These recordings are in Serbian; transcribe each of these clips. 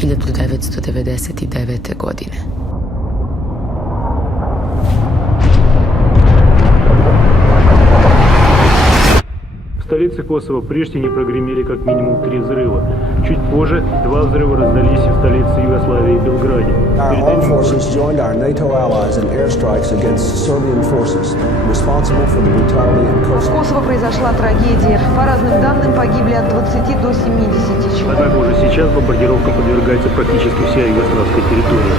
1999. godine. В столице Косово, Приштине, прогремели как минимум 3 взрыва. Чуть позже 2 взрыва раздались в столице Югославии Белграде. Our armed forces joined our NATO allies in airstrikes against Serbian forces, responsible for the brutality in В Kosovo. Косово произошла трагедия. По разным данным, погибли от 20 до 70 человек. Однако уже сейчас бомбардировкам подвергается практически вся югославская территория.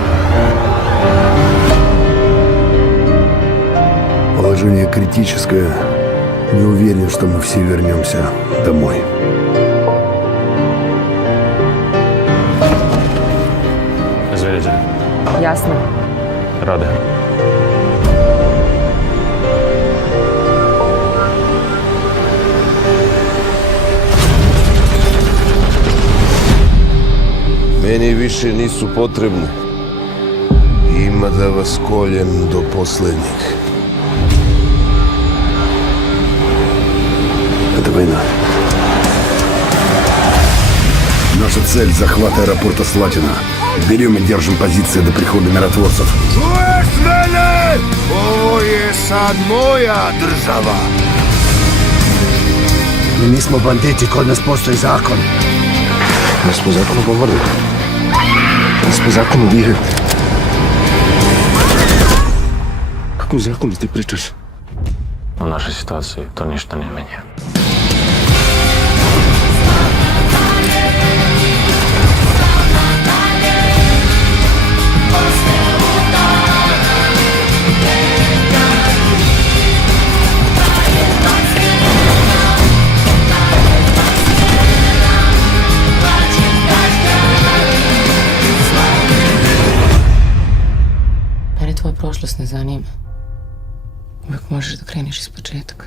Положение критическое. Не уверен, что мы все вернемся домой. Извините. Jasno. Rade. Meni više nisu potrebni. Ima da vas koljem do poslednjeg. Это война. Наша цель — захват аэропорта Слатина. Берем и держим позиции до прихода миротворцев. Čuješ mene? Ovo je sad moja država. Mi nismo banditi, kod nas postoji zakon. Mi smo zakonu govorili. Mi smo zakonu vjerili. Kakvom zakonu ti pričaš? U našoj situaciji to ništa ne menja. Mene tvoja prošlost ne zanima. Uvijek možeš da kreneš iz početka.